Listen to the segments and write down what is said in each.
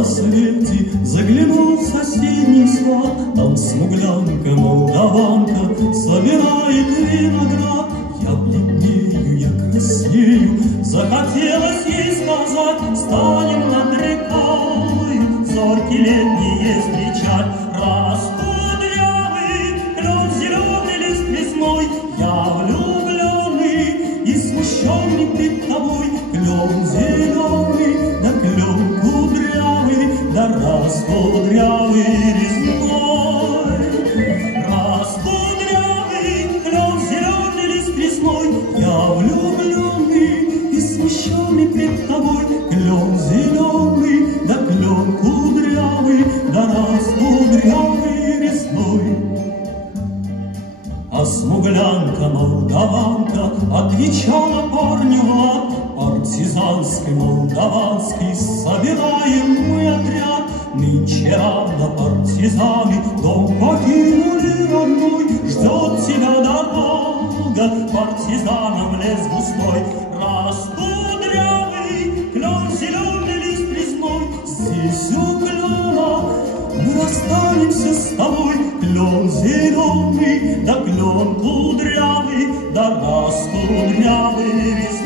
рассвете заглянул в соседний сад. Там смуглянка, молдаванка собирает виноград. Я бледнею, я краснею, захотелось ей сказать: станем над рекой зорьки летние встречать. Раскудрявый клен зеленый лист весной, я влюбленный и смущенный пред тобой. Клен зеленый, да клен кудрявый, да раскудрявый резной. Раскудрявый клен зеленый лист весной, я влюбленный и смущенный пред тобой. Клен зеленый, да клен кудрявый, да раскудрявый резной. А смуглянка, молдаванка отвечала парню Влад: партизанский, молдаванский, собираем мы отряд. Нынче рано партизаны дом покинули родной. Ждет тебя дорога партизанам лес густой. Раскудрявый клен зеленый лист резной, здесь у клена мы расстанемся с тобой. Клен зеленый, да клен кудрявый, да раскудрявый резной.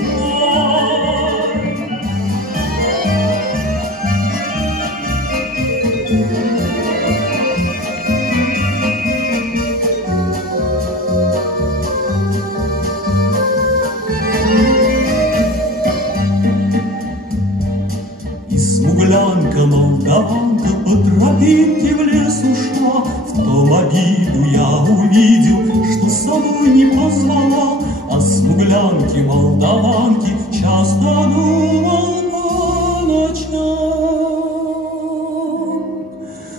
И смуглянка, молдаванка по тропинке в лес ушла. В том обиду я увидел, что с собой не позвала. А смуглянки, молдаванки часто думал по ночам.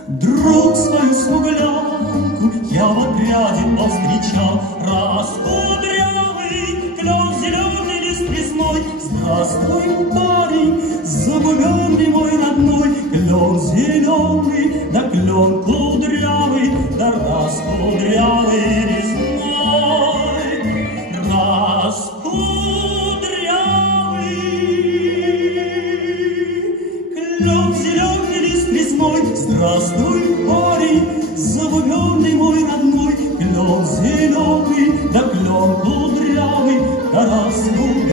Друг свою смуглянку я в отряде повстречал. Раскудрявый клен зеленый лист весной, здравствуй, парень, забубенный мой родной. Клен зеленый, да клен кудрявый, да раскудрявый резной. Раскудрявый клен зеленый лист весной, здравствуй, парень, забубенный мой родной. Клен зеленый, да клен кудрявый, да раскудрявый.